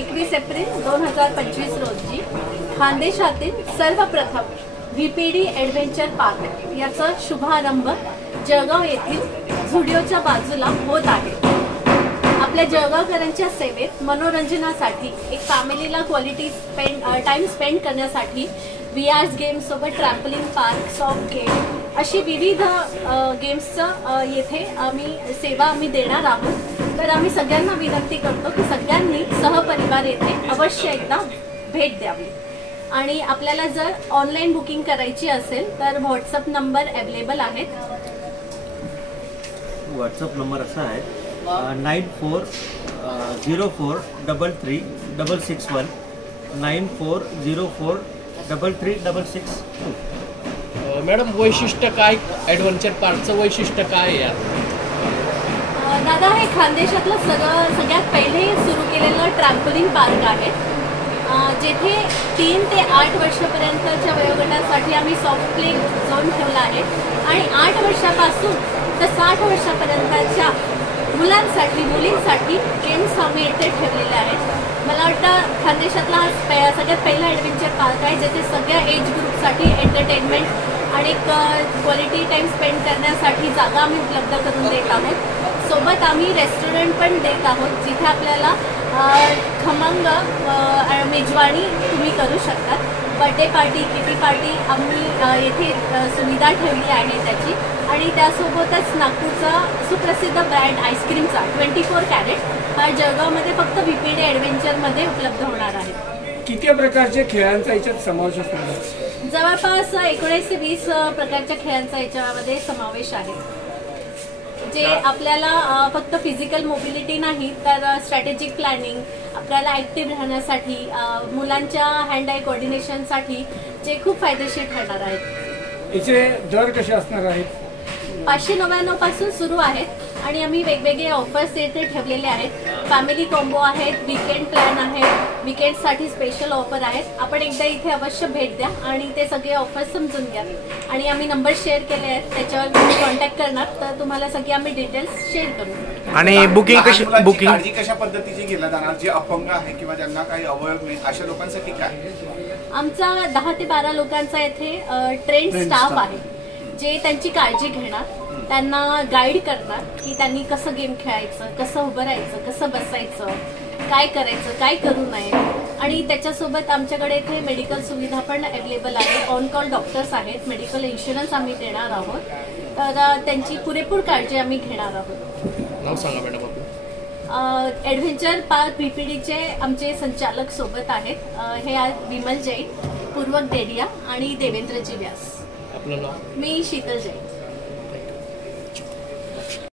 21 April 2025 रोजी खानदेशातील सर्वप्रथम VPD adventure park याचा शुभारंभ जळगाव येथील झुडिओच्या बाजूला होत आहे। आपल्या जळगावकरांच्या सेवेत मनोरंजनासाठी एक फॅमिलीला क्वालिटी टाइम स्पेंड करण्यासाठी VR गेम्स सोबत ट्रॅम्पलिंग पार्क, सॉफ्ट गेम अशी विविध गेम्सचं येथे सेवा आम्ही देणार आहोत। तर आम्ही सगळ्यांना विनंती करतो की सगळ्यांनी सहपरिवार येथे अवश्य एकदा भेट द्यावी। आणि आपल्याला जर ऑनलाइन बुकिंग करायची असेल तर व्हॉट्सअप नंबर अवेलेबल आहेत। व्हॉट्सअप नंबर असा आहे 9404336661 9404336662। मॅडम वैशिष्ट्य काय, ॲडव्हेंचर पार्कचं वैशिष्ट्य काय आहे यात? दादा हे खानदेशातलं सगळ्यात पहिले सुरू केलेलं ट्रॅम्पोलिन पार्क आहे, जेथे 3 ते 8 वर्षापर्यंतच्या वयोगटासाठी आम्ही सॉफ्ट प्ले झोन ठेवला आहे आणि 8 वर्षापासून तर 60 वर्षापर्यंतच्या मुलांसाठी मुलींसाठी गेम्स आम्ही इथे ठेवलेले आहेत। मला वाटतं खानदेशातला हा सगळ्यात पहिला ॲडव्हेंचर पार्क आहे जेथे सगळ्या एज ग्रुपसाठी एंटरटेनमेंट आणि क्वालिटी टाइम स्पेंड करण्यासाठी जागा आम्ही उपलब्ध करून देत आहोत। सोबत आम्ही रेस्टॉरंट पण देत आहोत जिथे आपल्याला खमंग मेजवानी तुम्ही करू शकता। बर्थडे पार्टी, किटी पार्टी आम्ही येथे सुविधा ठेवली आहे त्याची। आणि त्यासोबतच नागपूरचा सुप्रसिद्ध ब्रँड आईस्क्रीमचा 24 कॅरेट हा जळगावमध्ये फक्त VPD ॲडव्हेंचरमध्ये उपलब्ध होणार आहे। किती प्रकारचे खेळांचा याच्यात समावेश असणार? जवळपास 19 ते 20 प्रकारच्या खेळांचा याच्यामध्ये समावेश आहे, जे आपल्याला फक्त फिजिकल मोबिलिटी नाही तर स्ट्रॅटेजिक प्लॅनिंग, आपल्याला ॲक्टिव्ह राहण्यासाठी, मुलांच्या हँड आय कोऑर्डिनेशनसाठी जे खूप फायदेशीर ठरणार आहेत। याचे दर कसे असणार आहेत? 599 पासून सुरू आहेत आणि आम्ही वेगवेगळे ऑफर्स येथे ठेवलेले आहेत। फॅमिली कॉम्बो आहेत, वीकेंड प्लॅन आहेत, वीकेंडसाठी स्पेशल ऑफर आहेत। आपण एकदा इथे अवश्य भेट द्या आणि ते सगळे ऑफर्स समजून घ्या। आणि आम्ही नंबर शेअर केले आहेत, त्याच्यावर तुम्ही कॉन्टॅक्ट करणार तर तुम्हाला सगळे आम्ही डिटेल्स शेअर करू। आणि बुकिंग काळजी कशा पद्धतीची केली जाणार? जे अपंग आहे किंवा ज्यांना काही अवयव नाही अशा लोकांसाठी काय? आमचा 10 ते 12 लोकांचा येथे ट्रेंड स्टाफ आहे जे त्यांची काळजी घेणार, त्यांना गाईड करणार की त्यांनी कसं गेम खेळायचं, कसं उभं राहायचं, कसं बसायचं, काय करायचं, काय करू नये। आणि त्याच्यासोबत आमच्याकडे इथे मेडिकल सुविधा पण अवेलेबल आहे। ऑन कॉल डॉक्टर्स आहेत, मेडिकल इन्शुरन्स आम्ही देणार आहोत, तर त्यांची पुरेपूर काळजी आम्ही घेणार आहोत। नाव सांगा मॅडम आपलं। ॲडव्हेंचर पार्क VPDचे आमचे संचालक सोबत आहेत, हे आहेत विमल जैन, पूर्वक डेडिया आणि देवेंद्रजी व्यास। आपलं नाव? मी शीतल जैन।